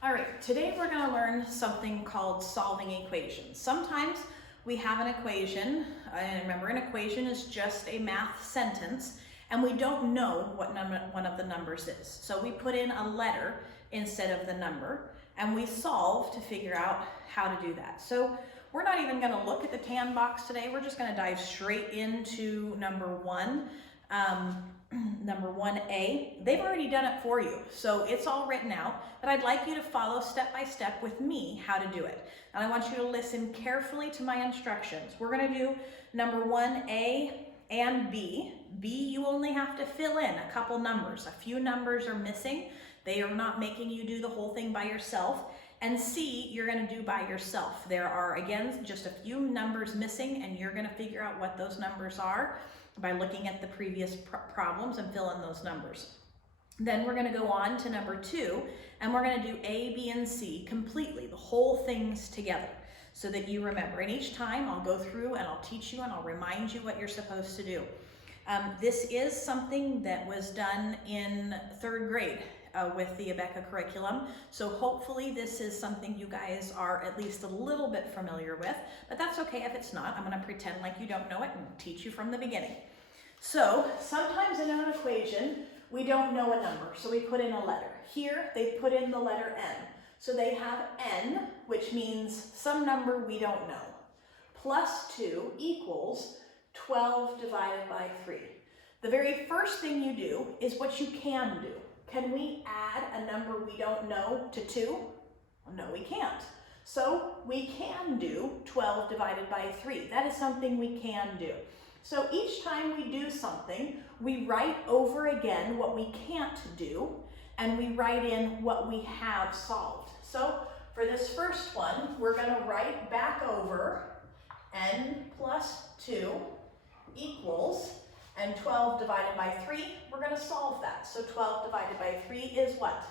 All right, today we're going to learn something called solving equations. Sometimes we have an equation, and remember an equation is just a math sentence, and we don't know what one of the numbers is. So we put in a letter instead of the number, and we solve to figure out how to do that. So we're not even going to look at the tan box today. We're just going to dive straight into number one. Number 1A, they've already done it for you, so it's all written out, but I'd like you to follow step by step with me how to do it. And I want you to listen carefully to my instructions. We're going to do number 1A and B. B, you only have to fill in a couple numbers. A few numbers are missing. They are not making you do the whole thing by yourself. And C, you're going to do by yourself. There are, again, just a few numbers missing, and you're going to figure out what those numbers are by looking at the previous problems and fill in those numbers. Then we're going to go on to number 2, and we're going to do A, B, and C completely, the whole things together, so that you remember. And each time I'll go through and I'll teach you and I'll remind you what you're supposed to do. This is something that was done in 3rd grade with the Abeka curriculum. So hopefully this is something you guys are at least a little bit familiar with, but that's okay if it's not. I'm going to pretend like you don't know it and teach you from the beginning. So sometimes in an equation, we don't know a number, so we put in a letter. Here, they put in the letter N. So they have N, which means some number we don't know, plus 2 equals 12 divided by 3. The very first thing you do is what you can do. Can we add a number we don't know to 2? Well, no, we can't. So we can do 12 divided by 3. That is something we can do. So each time we do something, we write over again what we can't do, and we write in what we have solved. So for this first one, we're going to write back over N plus 2 equals, and 12 divided by 3, we're going to solve that. So 12 divided by 3 is what?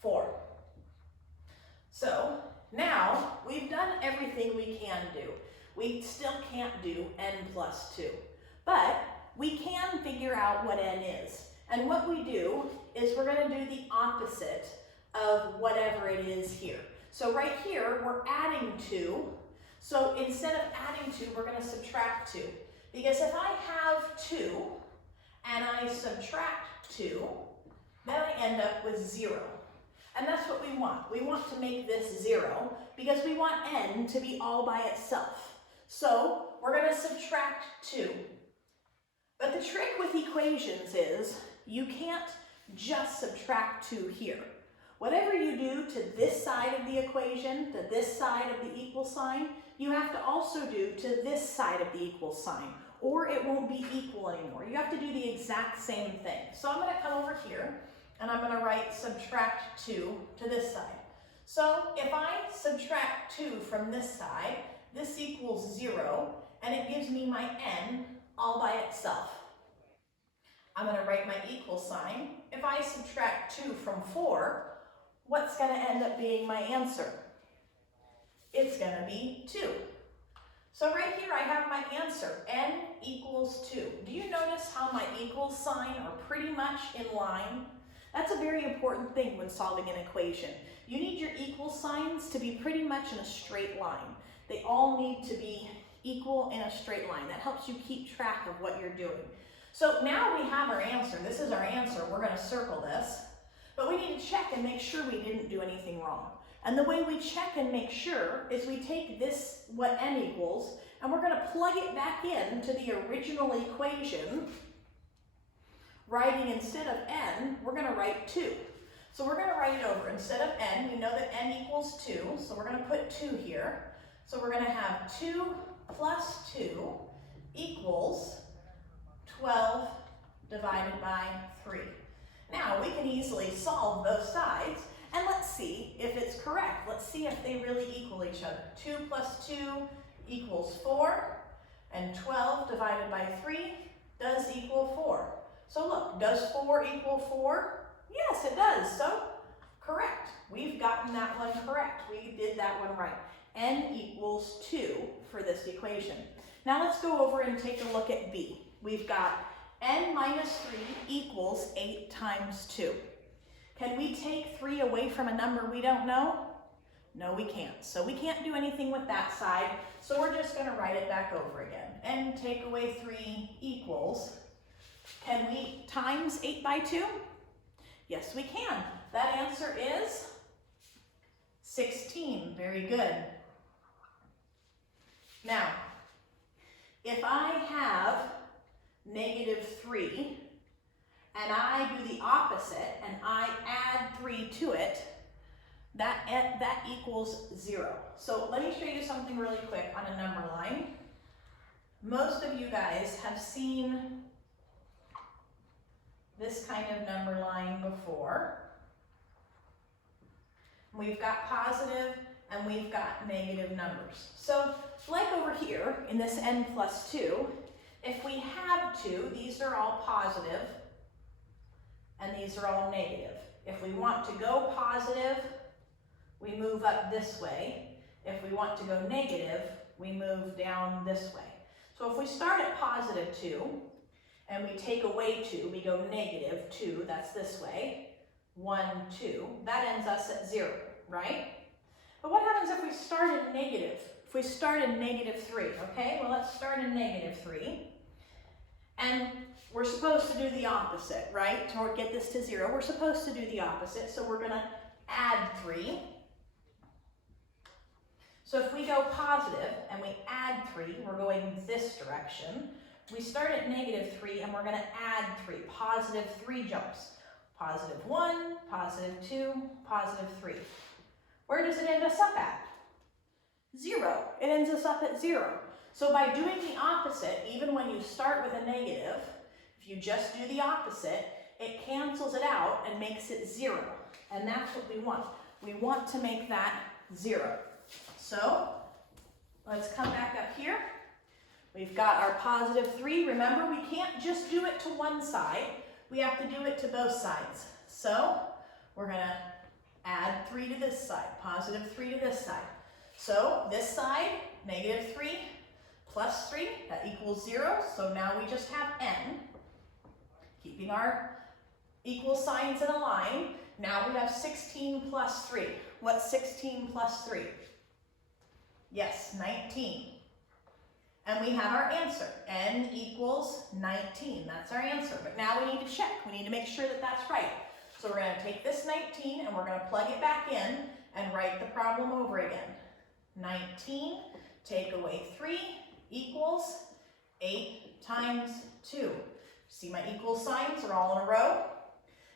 4. So now we've done everything we can do. We still can't do N plus 2, but we can figure out what N is. And what we do is we're going to do the opposite of whatever it is here. So right here, we're adding 2. So instead of adding 2, we're going to subtract 2. Because if I have 2 and I subtract 2, then I end up with 0. And that's what we want. We want to make this 0 because we want N to be all by itself. So we're going to subtract 2. But the trick with equations is you can't just subtract 2 here. Whatever you do to this side of the equation, to this side of the equal sign, you have to also do to this side of the equal sign, or it won't be equal anymore. You have to do the exact same thing. So I'm going to come over here, and I'm going to write subtract 2 to this side. So if I subtract 2 from this side, this equals 0, and it gives me my N all by itself. I'm going to write my equal sign. If I subtract 2 from 4, what's going to end up being my answer? It's going to be 2. So right here I have my answer, N equals 2. Do you notice how my equal sign are pretty much in line? That's a very important thing when solving an equation. You need your equal signs to be pretty much in a straight line. They all need to be equal in a straight line. That helps you keep track of what you're doing. So now we have our answer. This is our answer. We're going to circle this. But we need to check and make sure we didn't do anything wrong. And the way we check and make sure is we take this, what N equals, and we're going to plug it back into the original equation. Writing instead of N, we're going to write 2. So we're going to write it over. Instead of N, we know that N equals 2, so we're going to put 2 here. So we're going to have 2 plus 2 equals 12 divided by 3. Now we can easily solve both sides, and let's see if it's correct. Let's see if they really equal each other. 2 plus 2 equals 4, and 12 divided by 3 does equal 4. So look, does 4 equal 4? Yes, it does. So correct. We've gotten that one correct. We did that one right. N equals 2 for this equation. Now let's go over and take a look at B. We've got N minus 3 equals 8 times 2. Can we take 3 away from a number we don't know? No, we can't. So we can't do anything with that side. So we're just going to write it back over again. And take away 3 equals, can we times 8 by 2? Yes, we can. That answer is 16. Very good. Now, if I have -3 and I do the opposite and I add 3 to it, that equals 0. So let me show you something really quick on a number line. Most of you guys have seen this kind of number line before. We've got positive and we've got negative numbers. So like over here in this n plus 2, if we have 2, these are all positive and these are all negative. If we want to go positive, we move up this way. If we want to go negative, we move down this way. So if we start at positive 2 and we take away 2, we go negative 2, that's this way, 1, 2, that ends us at 0, right? But what happens if we start at negative? If we start at -3, okay? Well, let's start at -3. And we're supposed to do the opposite, right? To get this to 0, we're supposed to do the opposite. So we're going to add 3. So if we go positive and we add 3, we're going this direction. We start at -3 and we're going to add 3, positive 3 jumps. Positive 1, positive 2, positive 3. Where does it end us up at? 0. It ends us up at 0. So by doing the opposite, even when you start with a negative, if you just do the opposite, it cancels it out and makes it 0. And that's what we want. We want to make that 0. So let's come back up here. We've got our positive 3. Remember, we can't just do it to one side. We have to do it to both sides. So we're going to add 3 to this side, positive 3 to this side. So this side, -3 plus 3, that equals 0. So now we just have n, keeping our equal signs in a line. Now we have 16 plus 3. What's 16 plus 3? Yes, 19. And we have our answer. N equals 19. That's our answer. But now we need to check. We need to make sure that that's right. So we're going to take this 19 and we're going to plug it back in and write the problem over again. 19, take away 3 equals 8 times 2. See my equal signs are all in a row?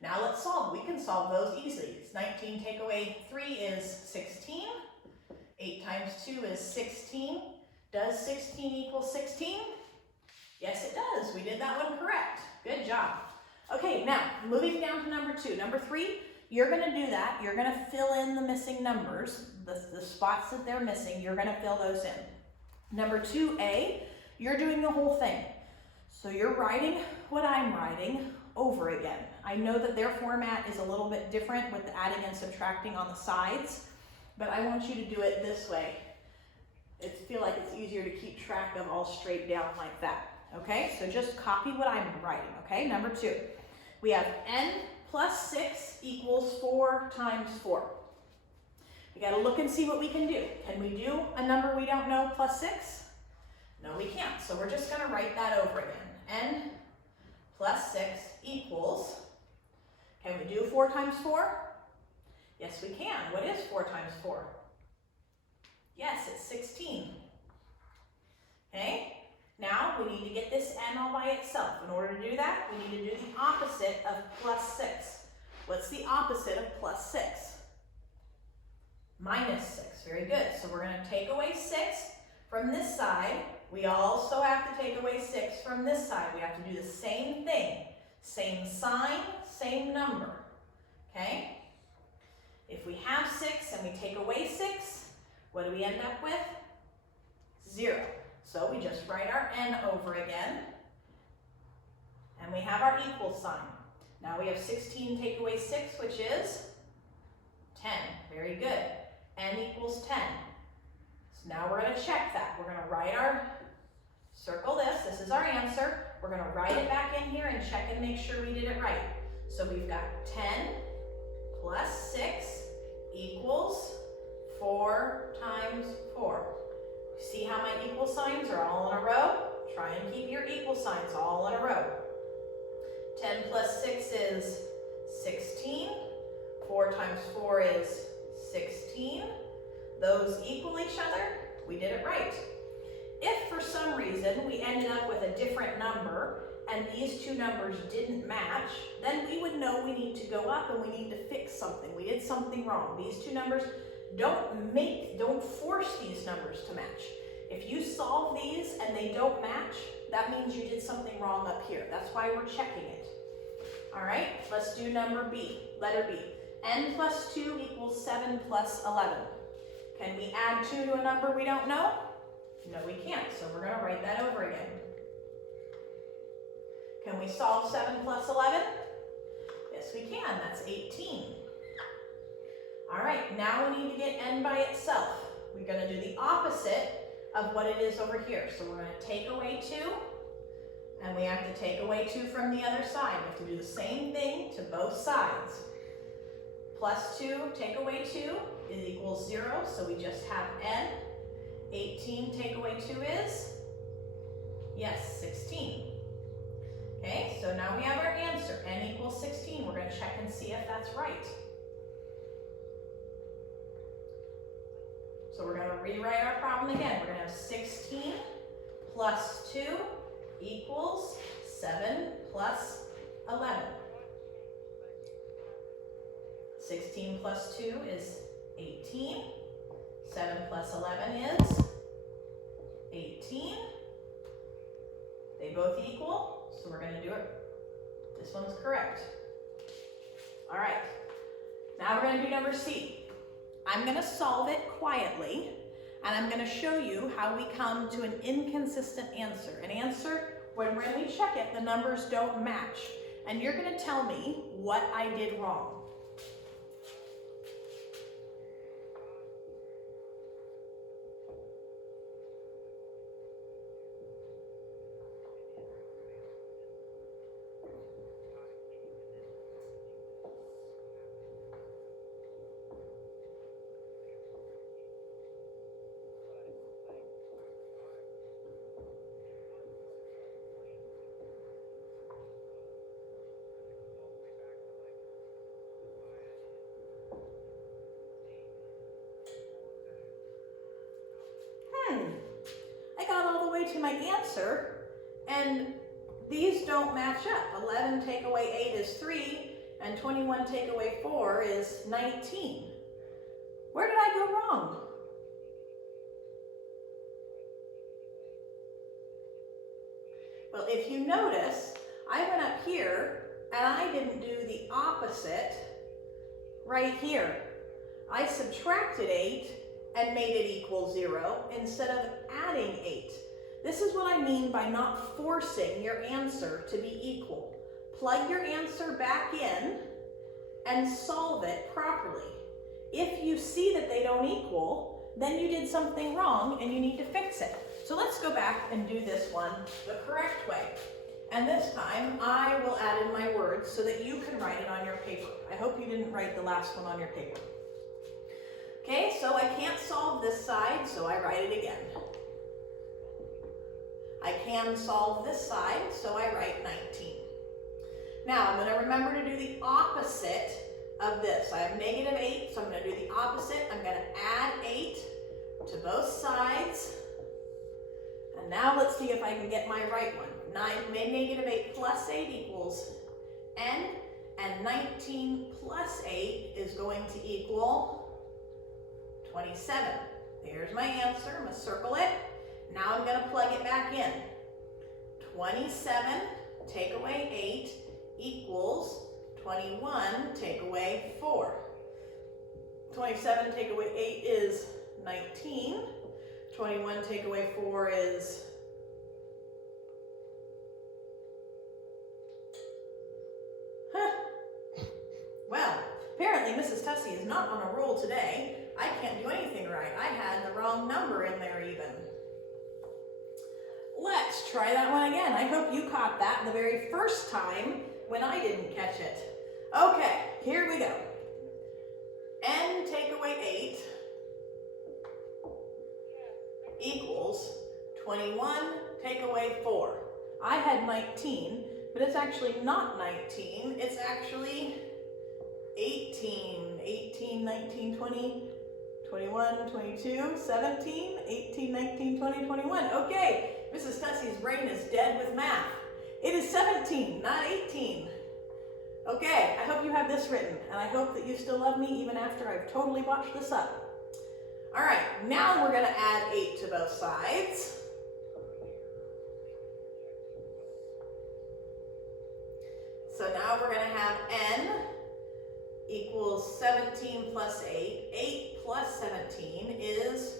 Now let's solve. We can solve those easily. It's 19 take away 3 is 16. 8 times 2 is 16. Does 16 equal 16? Yes, it does. We did that one correct. Good job. Okay, now moving down to number 2. Number 3, you're going to do that. You're going to fill in the missing numbers, the spots that they're missing. You're going to fill those in. Number 2A, you're doing the whole thing. So you're writing what I'm writing over again. I know that their format is a little bit different with the adding and subtracting on the sides, but I want you to do it this way. I feel like it's easier to keep track of all straight down like that. Okay, so just copy what I'm writing. Okay, number 2. We have n plus 6 equals 4 times 4. We got to look and see what we can do. Can we do a number we don't know plus 6? No, we can't. So we're just going to write that over again. N plus 6 equals, can we do 4 times 4? Yes, we can. What is 4 times 4? Yes, it's 16. Okay, now we need to get this n all by itself. In order to do that, we need to do the opposite of plus 6. What's the opposite of plus 6? Minus 6. Very good. So we're going to take away 6 from this side. We also have to take away 6 from this side. We have to do the same thing. Same sign, same number. Okay? If we have 6 and we take away 6, what do we end up with? 0. So we just write our n over again. And we have our equal sign. Now we have 16 take away 6, which is 10. Very good. N equals 10. So now we're going to check that. We're going to write our, circle this. This is our answer. We're going to write it back in here and check and make sure we did it right. So we've got 10 plus 6 equals 4 times 4. See how my equal signs are all in a row? Try and keep your equal signs all in a row. 10 plus 6 is 16. 4 times 4 is 16. Those equal each other. We did it right. If for some reason we ended up with a different number and these two numbers didn't match, then we would know we need to go up and we need to fix something. We did something wrong. These two numbers, don't force these numbers to match. If you solve these and they don't match, that means you did something wrong up here. That's why we're checking it. All right, let's do number B, letter B. N plus 2 equals 7 plus 11. Can we add 2 to a number we don't know? No, we can't, so we're going to write that over again. Can we solve 7 plus 11? Yes, we can. That's 18. All right, now we need to get n by itself. We're going to do the opposite of what it is over here. So we're going to take away 2, and we have to take away 2 from the other side. We have to do the same thing to both sides. Plus 2, take away 2 is equals 0, so we just have n. 18 take away 2 is? Yes, 16. Okay, so now we have our answer, n equals 16. We're going to check and see if that's right. So we're going to rewrite our problem again. We're going to have 16 plus 2 equals 7 plus 11. 16 plus 2 is 18. 7 plus 11 is 18. They both equal, so we're going to do it. This one's correct. All right, now we're going to do number C. I'm going to solve it quietly, and I'm going to show you how we come to an inconsistent answer. An answer when we check it, the numbers don't match. And you're going to tell me what I did wrong. To my answer, and these don't match up. 11 take away 8 is 3, and 21 take away 4 is 19. Where did I go wrong? Well, if you notice, I went up here and I didn't do the opposite right here. I subtracted 8 and made it equal 0 instead of adding 8. This is what I mean by not forcing your answer to be equal. Plug your answer back in and solve it properly. If you see that they don't equal, then you did something wrong and you need to fix it. So let's go back and do this one the correct way. And this time I will add in my words so that you can write it on your paper. I hope you didn't write the last one on your paper. Okay, so I can't solve this side, so I write it again. I can solve this side, so I write 19. Now, I'm going to remember to do the opposite of this. I have negative 8, so I'm going to do the opposite. I'm going to add 8 to both sides. And now let's see if I can get my right one. Negative 8 plus 8 equals n, and 19 plus 8 is going to equal 27. There's my answer. I'm going to circle it. Now I'm going to plug it back in. 27 take away 8 equals 21 take away 4. 27 take away 8 is 19. 21 take away 4 is well, apparently Mrs. Tussey is not on a roll today. I can't do anything right. I had the wrong number in there even. Let's try that one again. I hope you caught that the very first time when I didn't catch it. Okay, here we go. 10 take away 8 equals 21 take away 4. I had 19, but it's actually not 19. It's actually 18. 18, 19, 20, 21, 22, 17, 18, 19, 20, 21. Okay, Mrs. Tussie's brain is dead with math. It is 17, not 18. Okay, I hope you have this written, and I hope that you still love me even after I've totally botched this up. All right, now we're going to add 8 to both sides. So now we're going to have n equals 17 plus 8. 8 plus 17 is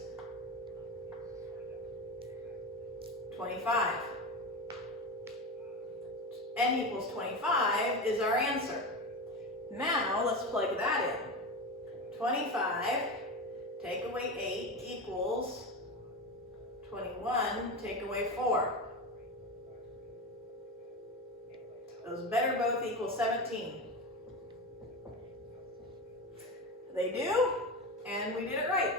25. N equals 25 is our answer. Now let's plug that in. 25 take away 8 equals 21 take away 4. Those better both equal 17. They do, and we did it right.